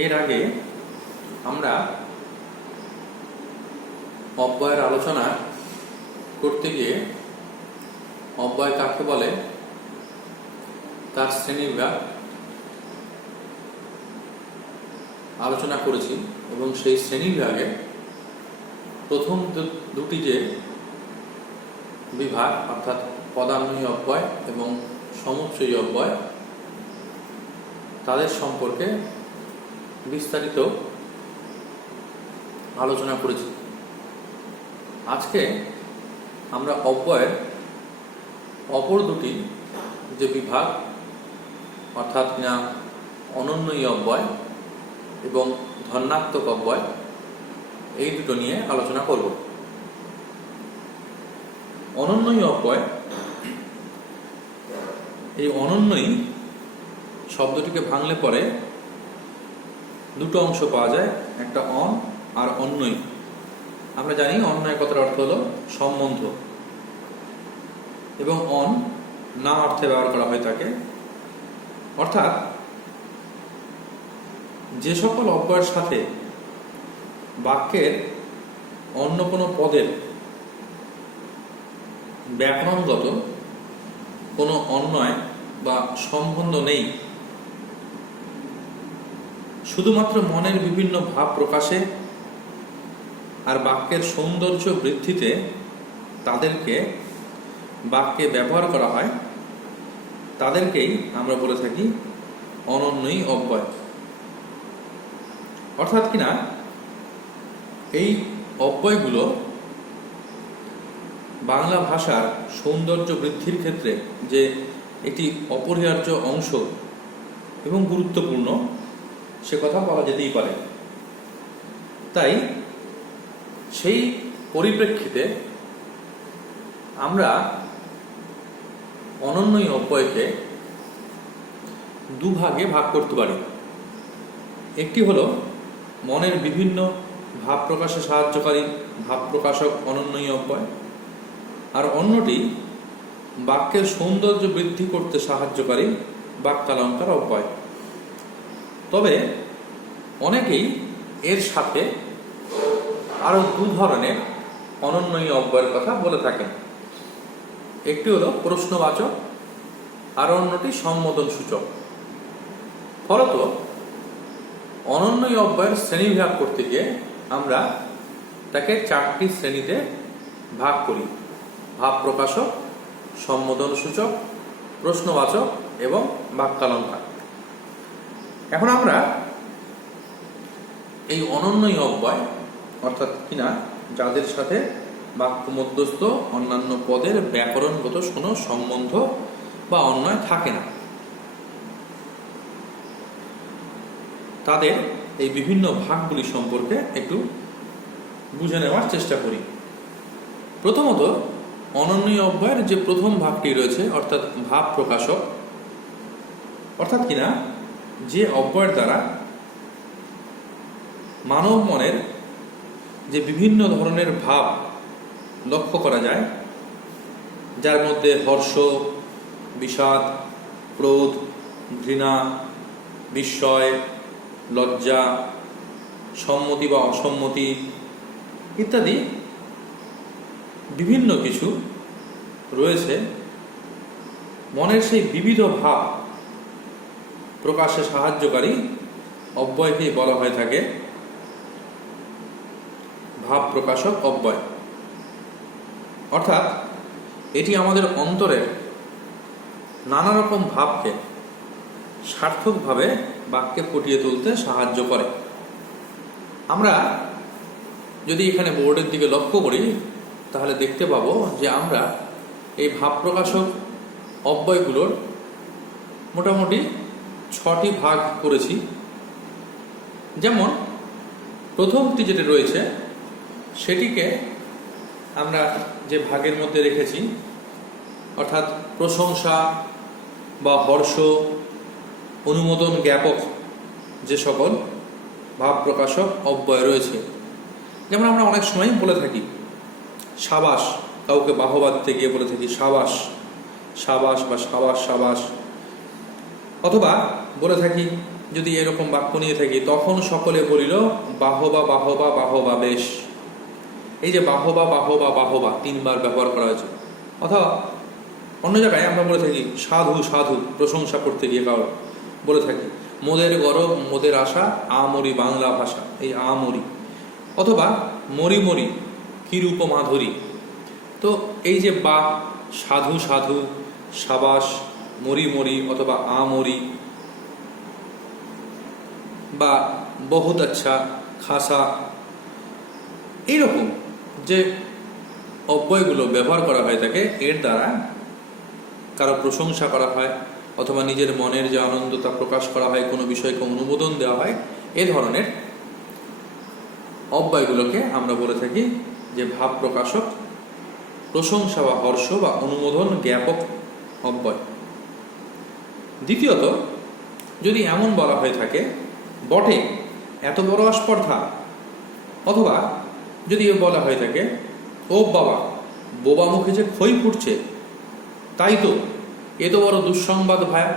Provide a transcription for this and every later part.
এর আগে আমরা অব্যয়ের আলোচনা করতে গিয়ে অব্যয় কাকে বলে, তার শ্রেণীবিভাগ আলোচনা করেছি এবং সেই শ্রেণীবিভাগে প্রথম দুটি যে বিভাগ অর্থাৎ পদান্বয়ী অব্যয় এবং সমুচ্চয়ী অব্যয় তাদের সম্পর্কে বিস্তারিত আলোচনা করেছি। আজকে আমরা অব্যয়ের অপর দুটি যে বিভাগ অর্থাৎ কিনা অনন্বয়ী অব্যয় এবং ধন্যাত্মক অব্যয় এই দুটো নিয়ে আলোচনা করব। অনন্বয়ী অব্যয়, এই অনন্বয়ী শব্দটিকে ভাঙলে পরে দুটো অংশ পাওয়া যায়, একটা অন আর অন্বয়ী। আমরা জানি অন্বয় কথার অর্থ হলো সম্বন্ধ এবং অন না অর্থে ব্যবহার করা হয়ে থাকে। অর্থাৎ যে সকল অব্যয়ের সাথে বাক্যের অন্য কোনো পদের ব্যাকরণগত কোনো অন্বয় বা সম্বন্ধ নেই, শুধুমাত্র মনের বিভিন্ন ভাব প্রকাশে আর বাক্যের সৌন্দর্য বৃদ্ধিতে তাদেরকে বাক্যে ব্যবহার করা হয়, তাদেরকেই আমরা বলে থাকি অনন্বয়ী অব্যয়। অর্থাৎ কিনা এই অব্যয়গুলো বাংলা ভাষার সৌন্দর্য বৃদ্ধির ক্ষেত্রে যে একটি অপরিহার্য অংশ এবং গুরুত্বপূর্ণ সে কথা বলা যেতেই পারে। তাই সেই পরিপ্রেক্ষিতে আমরা অনন্বয়ী অব্যয়কে দুভাগে ভাগ করতে পারি। একটি হলো মনের বিভিন্ন ভাব প্রকাশে সাহায্যকারী ভাব প্রকাশক অনন্বয়ী অব্যয়, আর অন্যটি বাক্যের সৌন্দর্য বৃদ্ধি করতে সাহায্যকারী বাক্যালঙ্কার অব্যয়। তবে অনেকেই এর সাথে আরো দু ধরনের অনন্বয়ী অব্যয়ের কথা বলে থাকেন। একটি হলো প্রশ্নবাচক আর অন্যটি সম্বোধন সূচক। ফলত অনন্বয়ী অব্যয়ের শ্রেণীবিভাগ করতে গিয়ে আমরা তাকে চারটি শ্রেণীতে ভাগ করি: ভাব প্রকাশক, সম্বোধন সূচক, প্রশ্নবাচক এবং বাক্যালঙ্কার। এখন আমরা এই অনন্বয়ী অব্যয় অর্থাৎ কিনা যাদের সাথে বাক্য মধ্যস্থ অন্যান্য পদের ব্যাকরণগত কোনো সম্বন্ধ বা অন্বয় থাকে না, তাদের এই বিভিন্ন ভাগগুলি সম্পর্কে একটু বুঝে নেওয়ার চেষ্টা করি। প্রথমত অনন্বয়ী অব্যয়ের যে প্রথম ভাগটি রয়েছে অর্থাৎ ভাব প্রকাশক, অর্থাৎ কিনা যে অব্যয়ের দ্বারা মানব মনের যে বিভিন্ন ধরনের ভাব লক্ষ্য করা যায়, যার মধ্যে হর্ষ, বিষাদ, ক্রোধ, ঘৃণা, বিস্ময়, লজ্জা, সম্মতি বা অসম্মতি ইত্যাদি বিভিন্ন কিছু রয়েছে, মনের সেই বিবিধ ভাব প্রকাশে সাহায্যকারী অব্যয়কেই বলা হয়ে থাকে ভাব প্রকাশক অব্যয়। অর্থাৎ এটি আমাদের অন্তরের নানা রকম ভাবকে সার্থকভাবে বাক্যে ফুটিয়ে তুলতে সাহায্য করে। আমরা যদি এখানে বোর্ডের দিকে লক্ষ্য করি তাহলে দেখতে পাবো যে আমরা এই ভাব প্রকাশক অব্যয়গুলোর মোটামুটি 6টি ভাগ করেছি। যেমন প্রথমটি যেটা রয়েছে সেটিকে আমরা যে ভাগের মধ্যে রেখেছি অর্থাৎ প্রশংসা বা হর্ষ, অনুমোদন জ্ঞাপক যে সকল ভাব প্রকাশক অব্যয় রয়েছে, যেমন আমরা অনেক সময় বলে থাকি সাবাস, কাউকে বাহবা দিতে গিয়ে বলে থাকি সাবাস, সাবাস বা সাবাস সাবাস, অথবা বলে থাকি যদি এরকম বাক্য নিয়ে থাকি, তখন সকলে বলিল বাহবা বাহবা বাহবা, বেশ। এই যে বাহবা বাহবা বাহবা 3 বার ব্যবহার করা হয়েছে। অথবা অন্য জায়গায় আমরা বলে থাকি সাধু সাধু, প্রশংসা করতে গিয়ে কারো বলে থাকি মোদের গরব মোদের আশা, আমরি বাংলা ভাষা, এই আমরি। অথবা মরি মরি কিরূপ মাধুরী। তো এই যে বা, সাধু সাধু, সাবাস, মরি মরি অথবা আমরি, বা বহুত আচ্ছা, খাসা, এইরকম যে অব্যয়গুলো ব্যবহার করা হয়ে থাকে, এর দ্বারা কারো প্রশংসা করা হয় অথবা নিজের মনের যে আনন্দতা প্রকাশ করা হয়, কোনো বিষয়কে অনুমোদন দেওয়া হয়, এ ধরনের অব্যয়গুলোকে আমরা বলে থাকি যে ভাব প্রকাশক, প্রশংসা বা হর্ষ বা অনুমোদন জ্ঞাপক অব্যয়। দ্বিতীয়ত, যদি এমন বলা হয়ে থাকে বটে এত বড় আস্পর্ধা, অথবা যদি বলা হয়ে থাকে ও বাবা বোবা মুখে যে খই ফুটছে, তাই তো এ তো বড় দুঃসংবাদ ভায়া।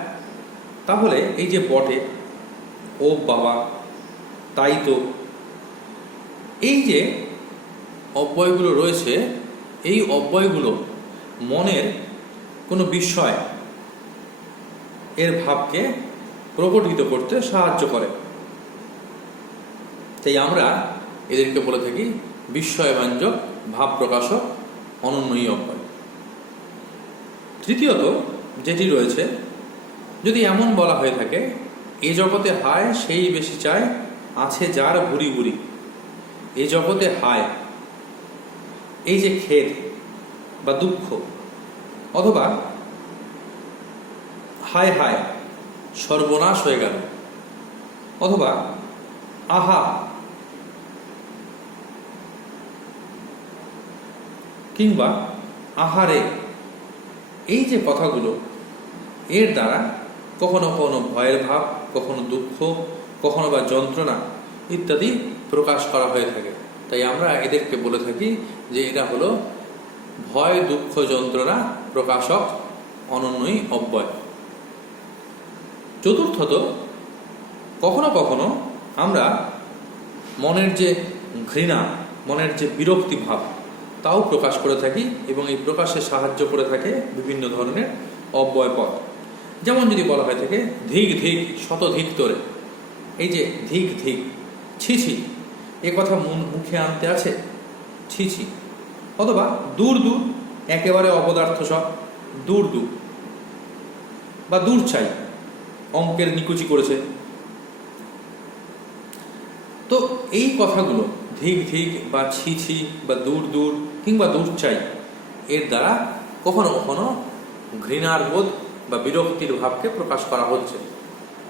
তাহলে এই যে বটে, ও বাবা, তাই তো, এই যে অব্যয়গুলো রয়েছে, এই অব্যয়গুলো মনের কোনো বিস্ময় এর ভাবকে প্রকটিত করতে সাহায্য করে। তাই আমরা এদেরকে বলে থাকি বিস্ময়ব্যঞ্জক, ভাব প্রকাশক, অনন্যই অব্যয়। তৃতীয়ত যেটি রয়েছে, যদি এমন বলা হয়ে থাকে এ জগতে হায় সেই বেশি চায়, আছে যার ভুরি ভুরি। এ জগতে হায়, এই যে খেদ বা দুঃখ, অথবা হায় হায় সর্বনাশ হয়ে গেল, অথবা আহা, কিংবা আহারে, এই যে কথাগুলো, এর দ্বারা কখনো কখনো ভয়ের ভাব, কখনো দুঃখ, কখনো বা যন্ত্রণা ইত্যাদি প্রকাশ করা হয়ে থাকে। তাই আমরা এদেরকে বলে থাকি যে এরা হলো ভয়, দুঃখ, যন্ত্রণা প্রকাশক অনন্যই অব্যয়। চতুর্থত, কখনো কখনো আমরা মনের যে ঘৃণা, মনের যে বিরক্তি ভাব, তাও প্রকাশ করে থাকি, এবং এই প্রকাশে সাহায্য করে থাকে বিভিন্ন ধরনের অব্যয় পদ। যেমন যদি বলা হয়ে থাকে ধিক ধিক শতধিক তোরে, এই যে ধিক ধিক, ছি ছি, এ কথা মুখে আনতে আছে, ছি ছি। অথবা দূর দূর, একেবারে অপদার্থ সব, দূর দূর, বা দূর চাই, অঙ্কের নিকুচি করেছে। তো এই কথাগুলো ধিক ধিক বা ছি ছি বা দূর দূর কিংবা দূর চাই, এর দ্বারা কখনো কখনো ঘৃণার বোধ বা বিরক্তির ভাবকে প্রকাশ করা হচ্ছে।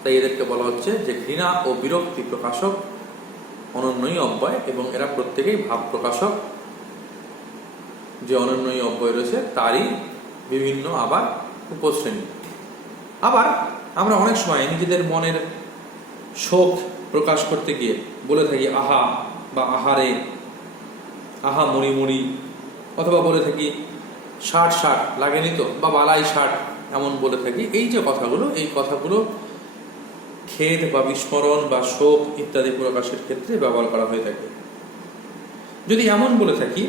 তাই এদেরকে বলা হচ্ছে যে ঘৃণা ও বিরক্তি প্রকাশক অনন্যই অব্যয়, এবং এরা প্রত্যেকেই ভাব প্রকাশক। যে অনন্যই অব্যয় রয়েছে তারই বিভিন্ন আবার উপশ্রেণী। আবার আমরা অনেক সময় নিজেদের মনের শোক প্রকাশ করতে গিয়ে বলে থাকি আহা বা আহারে, আহা মরি মরি, অথবা বলে থাকি ষাট ষাট লাগেনি তো, বা বালাই ষাট, এমন বলে থাকি। এই যে কথাগুলো, এই কথাগুলো খেদ বা বিস্মরণ বা শোক ইত্যাদি প্রকাশের ক্ষেত্রে ব্যবহার করা হয়ে থাকে। যদি এমন বলে থাকি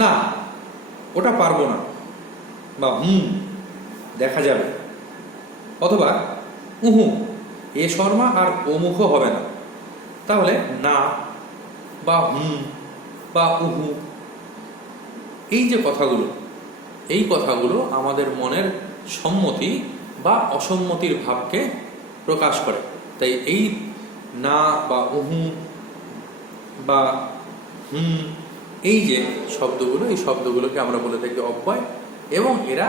না ওটা পারবো না, বা দেখা যাবে, অথবা উহু এ শর্মা আর অমুখ হবে না, তাহলে না বা বা উহু, এই যে কথাগুলো, এই কথাগুলো আমাদের মনের সম্মতি বা অসম্মতির ভাবকে প্রকাশ করে। তাই এই না বা উহু বা এই যে শব্দগুলো, এই শব্দগুলোকে আমরা বলে থাকি অব্যয়, এবং এরা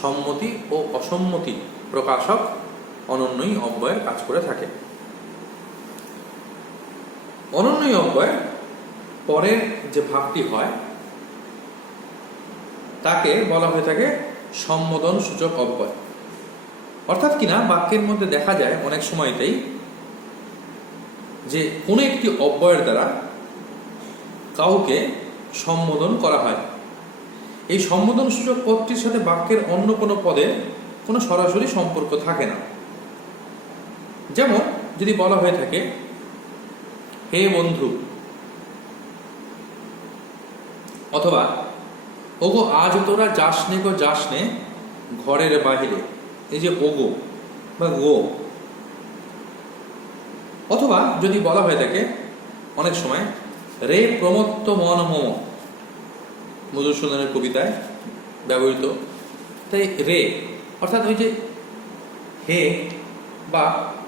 সম্মতি ও অসম্মতি প্রকাশক অনন্যই অব্যয়ের কাজ করে থাকে। অনন্যই অব্যয় পরের যে ভাবটি হয় তাকে বলা হয়ে থাকে সম্বোধন সূচক অব্যয়। অর্থাৎ কিনা বাক্যের মধ্যে দেখা যায় অনেক সময়তেই যে কোনো একটি অব্যয়ের দ্বারা কাউকে সম্বোধন করা হয়। এই সম্বোধন সূচক পদটির সাথে বাক্যের অন্য কোনো পদে কোনো সরাসরি সম্পর্ক থাকে না। যেমন যদি বলা হয়ে থাকে হে বন্ধু, অথবা ওগো আজ তোরা যাসনে গো যাসনে ঘরের বাহিরে, এই যে ওগো বা গো। অথবা যদি বলা হয়ে থাকে অনেক সময় রে প্রমত্ত মন মম, মধুসূদনের কবিতায় ব্যবহৃত, তাই রে অর্থাৎ ওই যে হে বা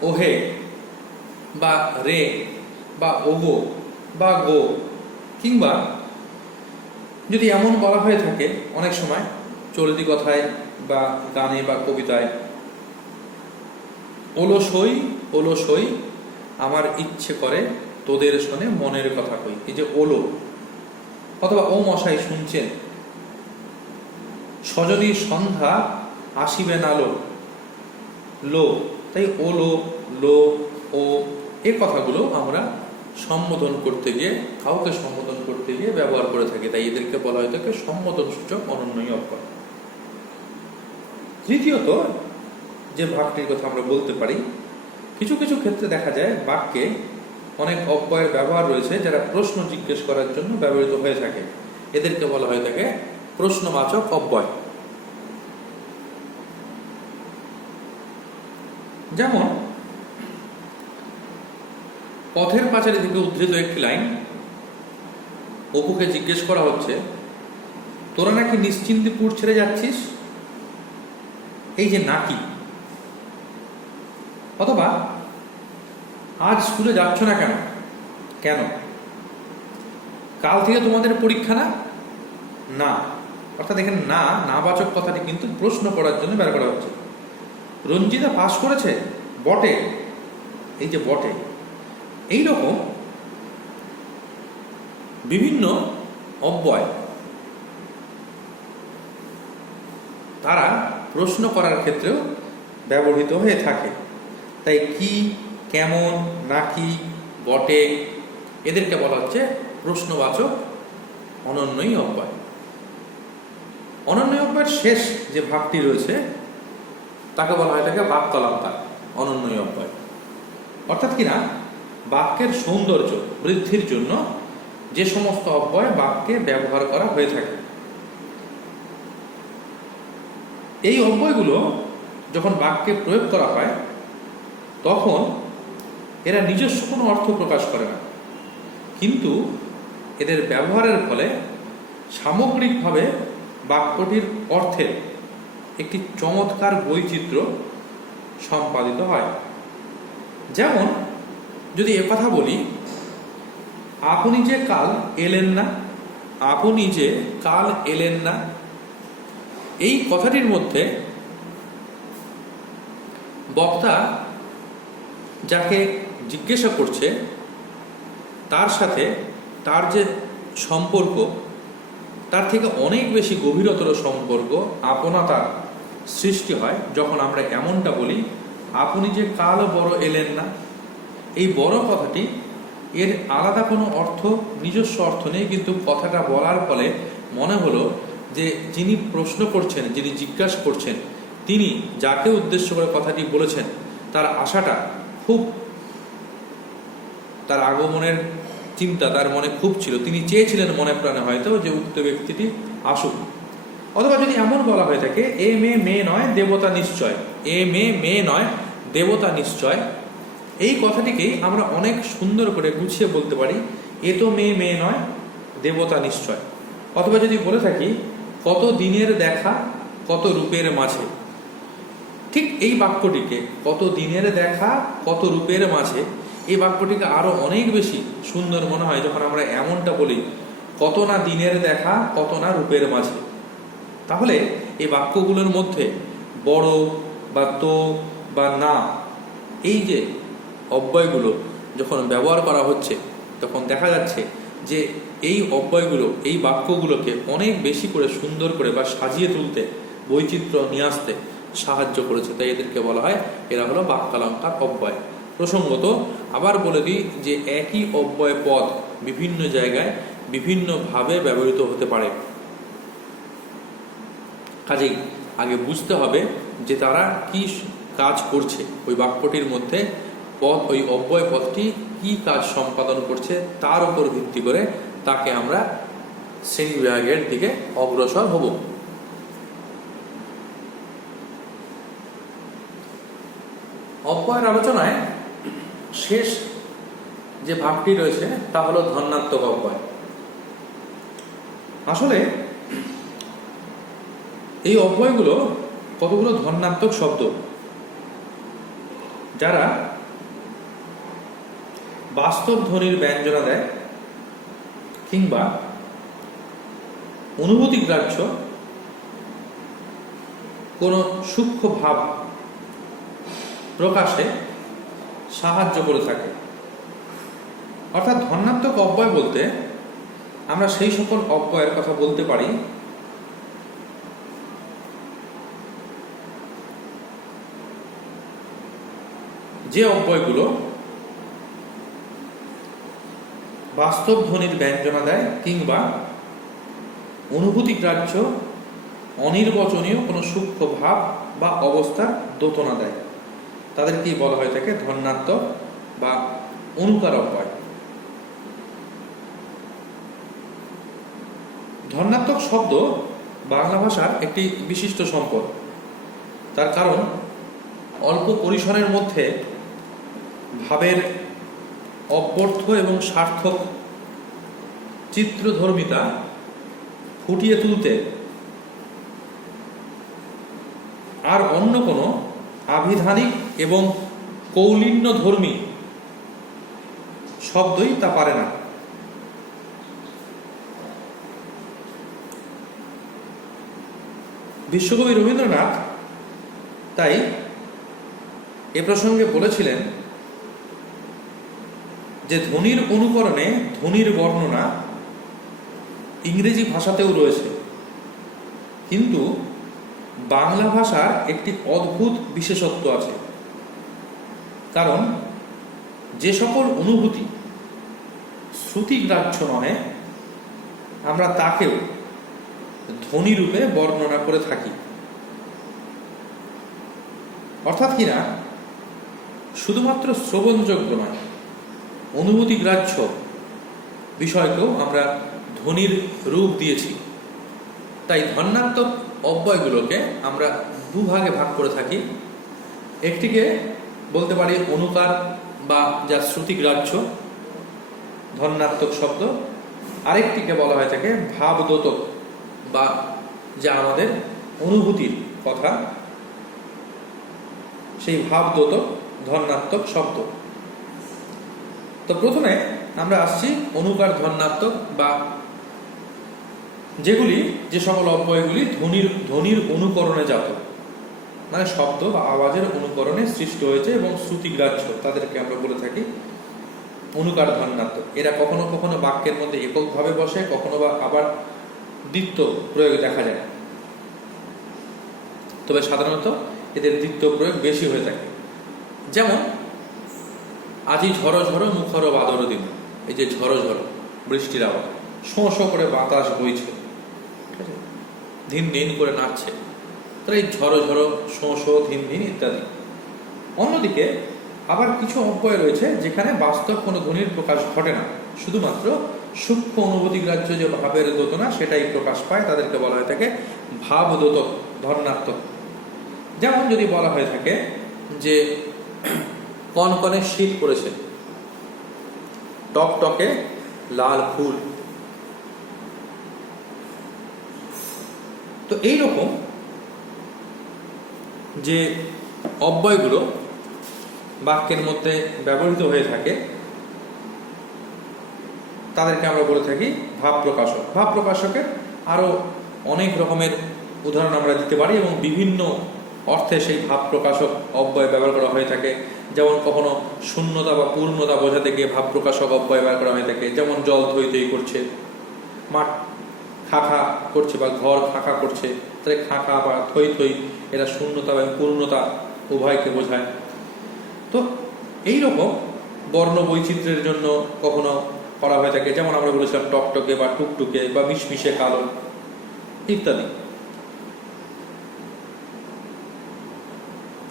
ওহে বা রে বা ওগো বা গো, কিংবা যদি এমন বলা হয়ে থাকে অনেক সময় চলতি কথায় বা গানে বা কবিতায় ওলসই ওলসই আমার ইচ্ছে করে তোদের শোনে মনের কথা কই, এই যে ওলো। অথবা ও মশাই শুনছেন সজনী সন্ধ্যা আসিবে না লো, লো, তাই ওলো লো ও এ কথাগুলো আমরা সম্বোধন করতে গিয়ে, কাউকে সম্বোধন করতে গিয়ে ব্যবহার করে থাকি, তাই এদেরকে বলা হয়ে থাকে সম্বোধন সূচক অনন্যই অব্যয়। তৃতীয়ত যে ভাগটির কথা আমরা বলতে পারি, কিছু কিছু ক্ষেত্রে দেখা যায় বাক্যে অনেক অব্যয়ের ব্যবহার রয়েছে যারা প্রশ্ন জিজ্ঞেস করার জন্য ব্যবহৃত হয়ে থাকে, এদেরকে বলা হয়ে থাকে প্রশ্নবাচক অব্যয়। যেমন পথের পাঁচালী থেকে উদ্ধৃত একটি লাইন, অপুকে জিজ্ঞেস করা হচ্ছে তোরা নাকি নিশ্চিন্তিপুর ছেড়ে যাচ্ছিস, এই যে নাকি। অথবা আজ স্কুলে যাচ্ছ না কেন, কেন, কাল থেকে তোমাদের পরীক্ষা না, না। অর্থাৎ এখানে না নাবাচক কথাটি কিন্তু প্রশ্ন করার জন্য ব্যবহার করা হচ্ছে। রঞ্জিতা পাস করেছে, বটে, এই যে বটে। এইরকম বিভিন্ন অব্যয় তারা প্রশ্ন করার ক্ষেত্রেও ব্যবহৃত হয়ে থাকে। তাই কি, কেমন, নাকি, বটে এদেরকে বলা হচ্ছে প্রশ্নবাচক অনন্যই অব্যয়। অনন্যই অব্যয়ের শেষ যে ভাগটি রয়েছে তাকে বলা হয় থাকে বাক্যালঙ্কার অনন্যই অব্যয়। অর্থাৎ কিনা বাক্যের সৌন্দর্য বৃদ্ধির জন্য যে সমস্ত অব্যয় বাক্যে ব্যবহার করা হয়ে থাকে, এই অব্যয়গুলো যখন বাক্যে প্রয়োগ করা হয় তখন এরা নিজস্ব কোনো অর্থ প্রকাশ করে না, কিন্তু এদের ব্যবহারের ফলে সামগ্রিকভাবে বাক্যটির অর্থের একটি চমৎকার বৈচিত্র্য সম্পাদিত হয়। যেমন যদি একথা বলি আপনি যে কাল এলেন না, আপনি যে কাল এলেন না, এই কথাটির মধ্যে বক্তা যাকে জিজ্ঞাসা করছে তার সাথে তার যে সম্পর্ক তার থেকে অনেক বেশি গভীরতর সম্পর্ক আপনতার সৃষ্টি হয় যখন আমরা এমনটা বলি আপনি যে কাল বড় এলেন না। এই বড় কথাটি এর আলাদা কোনো অর্থ, নিজস্ব অর্থ নেই, কিন্তু কথাটা বলার ফলে মনে হলো যে যিনি প্রশ্ন করছেন, যিনি জিজ্ঞাসা করছেন, তিনি যাকে উদ্দেশ্য করে কথাটি বলেছেন তার আশাটা খুব, তার আগমনের চিন্তা তার মনে খুব ছিল, তিনি চেয়েছিলেন মনে প্রাণে হয়তো যে উক্ত ব্যক্তিটি আসুক। অথবা যদি এমন বলা হয়ে থাকে এ মেয়ে মেয়ে নয় দেবতা নিশ্চয়, এ মেয়ে মেয়ে নয় দেবতা নিশ্চয়, এই কথাটিকেই আমরা অনেক সুন্দর করে গুছিয়ে বলতে পারি এ তো মেয়ে মেয়ে নয় দেবতা নিশ্চয়। অথবা যদি বলে থাকি কত দিনের দেখা কত রূপের মাঝে, ঠিক এই বাক্যটিকে কত দিনের দেখা কত রূপের মাঝে, এই বাক্যটিকে আরো অনেক বেশি সুন্দর মনে হয় যখন আমরা এমনটা বলি কত না দিনের দেখা কত না রূপের মাঝে। তাহলে এই বাক্যগুলোর মধ্যে বড় বা তো বা না, এই যে অব্যয়গুলো যখন ব্যবহার করা হচ্ছে তখন দেখা যাচ্ছে যে এই অব্যয়গুলো এই বাক্যগুলোকে অনেক বেশি করে সুন্দর করে বা সাজিয়ে তুলতে, বৈচিত্র্য নিয়ে আসতে সাহায্য করেছে। তাই এদেরকে বলা হয় এরা হলো বাক্যালঙ্কার অব্যয়। প্রসঙ্গত আবার বলে দিই যে একই অব্যয় পদ বিভিন্ন জায়গায় বিভিন্নভাবে ব্যবহৃত হতে পারে, কাজেই আগে বুঝতে হবে যে তারা কি কাজ করছে, ওই বাক্যটির মধ্যে পদ, ওই অব্যয় পদটি কি কাজ সম্পাদন করছে তার উপর ভিত্তি করে তাকে আমরা শ্রেণীবিভাগের দিকে অগ্রসর হব। অব্যয়ের আলোচনায় শেষ যে ভাগটি রয়েছে তা হলো ধন্যাত্মক অব্যয়। আসলে এই অব্যয়গুলো কতগুলো ধন্যাত্মক শব্দ, যারা বাস্তব ধ্বনির ব্যঞ্জনা দেয় কিংবা অনুভূতিগ্রাহ্য কোনো সূক্ষ্ম ভাব প্রকাশে সাহায্য করে থাকে। অর্থাৎ ধন্যাত্মক অব্যয় বলতে আমরা সেই সকল অব্যয়ের কথা বলতে পারি যে অব্যয়গুলো বাস্তব ধ্বনির ব্যঞ্জনা দেয় কিংবা অনুভূতিগ্রাহ্য অনির্বচনীয় কোনো সূক্ষ্ম ভাব বা অবস্থার দ্যোতনা দেয়, তাদেরকেই বলা হয়ে থাকে ধন্যাত্মক বা অনুকার অব্যয়। ধন্যাত্মক শব্দ বাংলা ভাষার একটি বিশিষ্ট সম্পদ। তার কারণ অল্প পরিসরের মধ্যে ভাবের অব্যর্থ এবং সার্থক চিত্রধর্মিতা ফুটিয়ে তুলতে আর অন্য কোনো আভিধানিক এবং কৌলিন্যধর্মী শব্দই তা পারে না। বিশ্বকবি রবীন্দ্রনাথ তাই এ প্রসঙ্গে বলেছিলেন যে ধ্বনির অনুকরণে ধ্বনির বর্ণনা ইংরেজি ভাষাতেও রয়েছে, কিন্তু বাংলা ভাষার একটি অদ্ভুত বিশেষত্ব আছে। কারণ যে সকল অনুভূতি শ্রুতিগ্রাহ্য নহে আমরা তাকেও ধ্বনিরূপে বর্ণনা করে থাকি। অর্থাৎ কিনা শুধুমাত্র শ্রবণযোগ্য নয়, অনুভূতিগ্রাহ্য বিষয়কেও আমরা ধ্বনির রূপ দিয়েছি। তাই ধন্যাত্মক অব্যয়গুলোকে আমরা দুভাগে ভাগ করে থাকি। একটিকে বলতে পারি অনুকার বা যা শ্রুতিগ্রাহ্য ধন্যাত্মক শব্দ, আরেকটিকে বলা হয়ে থাকে ভাবদ্যোতক বা যা আমাদের অনুভূতির কথা, সেই ভাবদ্যোতক ধন্যাত্মক শব্দ। তো প্রথমে আমরা আসছি অনুকার ধন্যাত্মক বা যেগুলি, যে সকল অব্যয়গুলি ধ্বনির অনুকরণে জাত, মানে শব্দ বা আওয়াজের অনুকরণে সৃষ্ট হয়েছে এবং শ্রুতিগ্রাহ্য, তাদেরকে আমরা বলে থাকি অনুকার ধন্যাত্মক। এরা কখনো কখনো বাক্যের মধ্যে এককভাবে বসে, কখনো বা আবার দ্বিত্ব প্রয়োগ দেখা যায়, তবে সাধারণত এদের দ্বিত্ব প্রয়োগ বেশি হয়ে থাকে। যেমন আজি ঝড়ো ঝড়ো মুখর বাদর দিন, এই যে ঝড়ো ঝড়ো বৃষ্টির আওয়াজ, শোঁ শোঁ করে বাতাস বইছে, ধিন ধিন করে নাচছে, তাই ঝড়ো ঝড়ো শোঁ শোঁ ধিন ধিন ইত্যাদি। অন্যদিকে আবার কিছু অব্যয় রয়েছে যেখানে বাস্তব কোনো ধ্বনির প্রকাশ ঘটে না, শুধুমাত্র সূক্ষ্ম অনুভূতিগ্রাহ্য যে ভাবের দ্যোতনা সেটাই প্রকাশ পায়, তাদেরকে বলা হয়ে থাকে ভাবদ্যোতক ধন্যাত্মক। যেমন যদি বলা হয়ে থাকে যে কনকনে শীত পড়েছে, টকটকে লাল ফুল, তো এইরকম যে অব্যয়গুলো বাক্যের মধ্যে ব্যবহৃত হয়ে থাকে তাদেরকে আমরা বলে থাকি ভাব প্রকাশক। ভাব প্রকাশকের আরো অনেক রকমের উদাহরণ আমরা দিতে পারি এবং বিভিন্ন অর্থে সেই ভাব প্রকাশক অব্যয় ব্যবহার করা হয়ে থাকে। যেমন কখনো শূন্যতা বা পূর্ণতা বোঝাতে গিয়ে ভাব প্রকাশক অব্যয় ব্যবহার করা হয়ে থাকে। যেমন জল থই থই করছে, মাঠ খাখা করছে বা ঘর খাখা করছে, তাহলে খাখা বা থই থই এরা শূন্যতা বা পূর্ণতা উভয়কে বোঝায়। তো এইরকম বর্ণ বৈচিত্র্যের জন্য কখনো করা হয়ে থাকে, যেমন আমরা বলেছিলাম টকটকে বা টুকটুকে বা মিশমিশে কালো ইত্যাদি।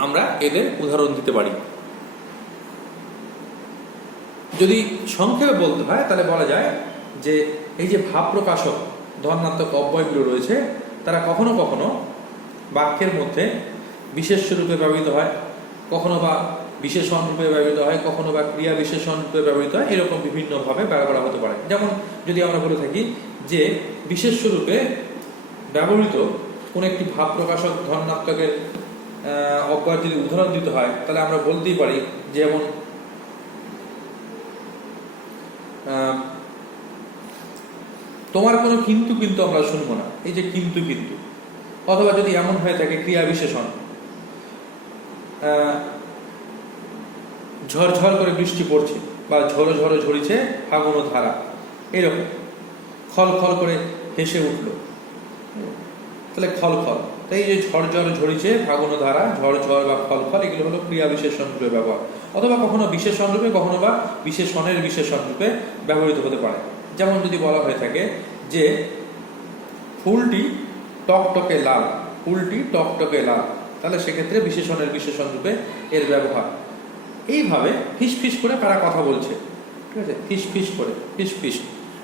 আমরা এদের উদাহরণ দিতে পারি। যদি সংক্ষেপে বলতে হয় তাহলে বলা যায় যে এই যে ভাব প্রকাশক ধর্মাত্মক অব্যয়গুলো রয়েছে তারা কখনো কখনো বাক্যের মধ্যে বিশেষ্য রূপে ব্যবহৃত হয়, কখনো বা বিশেষণ রূপে ব্যবহৃত হয়, কখনো বা ক্রিয়া বিশেষণ রূপে ব্যবহৃত হয়, এরকম বিভিন্নভাবে ব্যবহার করা হতে পারে। যেমন যদি আমরা বলে থাকি যে বিশেষ্য রূপে ব্যবহৃত কোন একটি ভাব প্রকাশক ধর্মাত্মকের অব্যয় যদি উদাহরণ দিতে হয় তাহলে আমরা বলতেই পারি যেমন তোমার কোনো কিন্তু কিন্তু আমরা শুনবো না, এই যে কিন্তু কিন্তু। অথবা যদি এমন হয়ে থাকে ক্রিয়া বিশেষণ, ঝরঝর করে বৃষ্টি পড়ছে বা ঝড়ো ঝড়ো ঝরিছে ফাগুন ধারা, এরকম। খল খল করে হেসে উঠল, তাহলে খল খল। তাই এই যে ঝড়ঝর ঝরিছে ফাগুন ধারা, ঝড়ঝর বা খল খল, এগুলো হলো ক্রিয়া বিশেষণ রূপে ব্যবহার। অথবা কখনো বিশেষণ রূপে, কখনো বা বিশেষণের বিশেষণ রূপে ব্যবহৃত হতে পারে। যেমন যদি বলা হয়ে থাকে যে ফুলটি টকটকে লাল, ফুলটি টকটকে লাল, তাহলে সেক্ষেত্রে বিশেষণের বিশেষণ রূপে এর ব্যবহার। এইভাবে ফিস ফিস করে কারা কথা বলছে, ঠিক আছে, ফিস ফিস করে, ফিস ফিস।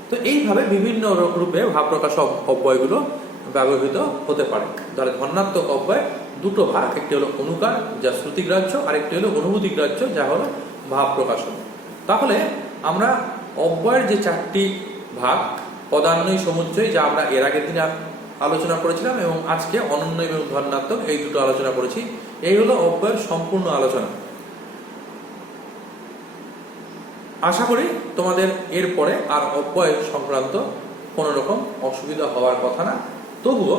তো এইভাবে বিভিন্ন রূপে ভাব প্রকাশ অব্যয়গুলো ব্যবহৃত হতে পারে। তাহলে ধন্যাত্মক অব্যয় দুটো ভাগ, একটি হলো অনুকার যা শ্রুতিগ্রাহ্য, আরেকটি হলো অনুভূতিগ্রাহ্য যা হলো ভাব প্রকাশক। তাহলে আমরা অব্যয়ের যে চারটি ভাগ, পদান্বয়ী সমুচ্চয় যা আমরা এর আগের দিনে আলোচনা করেছিলাম, এবং আজকে অনন্য এবং ধন্যাত্মক, এই দুটো আলোচনা করেছি। এই হলো অব্যয়ের সম্পূর্ণ আলোচনা। আশা করি তোমাদের এরপরে আর অব্যয় সংক্রান্ত কোনো রকম অসুবিধা হওয়ার কথা না। তবুও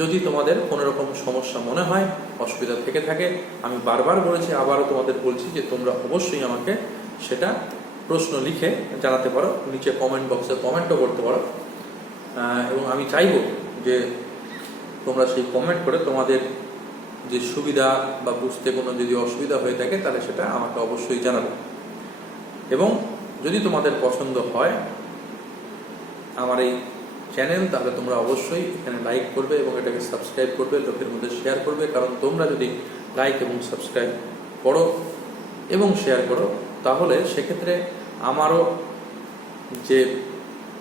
যদি তোমাদের কোনো রকম সমস্যা মনে হয়, অসুবিধা থেকে থাকে, আমি বারবার বলেছি, আবারও তোমাদের বলছি যে তোমরা অবশ্যই আমাকে সেটা প্রশ্ন লিখে জানাতে পারো, নিচে কমেন্ট বক্সে কমেন্টও করতে পারো। এবং আমি চাইব যে তোমরা সেই কমেন্ট করে তোমাদের যে সুবিধা বা বুঝতে কোনো যদি অসুবিধা হয়ে থাকে তাহলে সেটা আমাকে অবশ্যই জানাবে। এবং যদি তোমাদের পছন্দ হয় আমার এই চ্যানেল, তাহলে তোমরা অবশ্যই এখানে লাইক করবে এবং এটাকে সাবস্ক্রাইব করবে, লোকের মধ্যে শেয়ার করবে। কারণ তোমরা যদি লাইক এবং সাবস্ক্রাইব করো এবং শেয়ার করো তাহলে সেক্ষেত্রে আমারও যে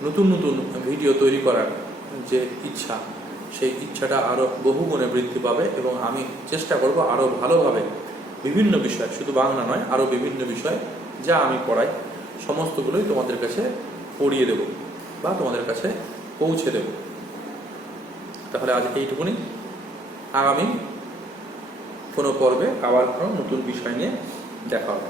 নতুন নতুন ভিডিও তৈরি করার যে ইচ্ছা, সেই ইচ্ছাটা আরও বহুগুণে বৃদ্ধি পাবে। এবং আমি চেষ্টা করব আরও ভালোভাবে বিভিন্ন বিষয়, শুধু বাংলা নয়, আরও বিভিন্ন বিষয় যা আমি পড়াই সমস্তগুলোই তোমাদের কাছে পড়িয়ে দেব বা তোমাদের কাছে পৌঁছে দেব। তাহলে আজ এইটুকুনি। আগামী কোনো পর্বে আবার কোনো নতুন বিষয় নিয়ে দেখা হবে।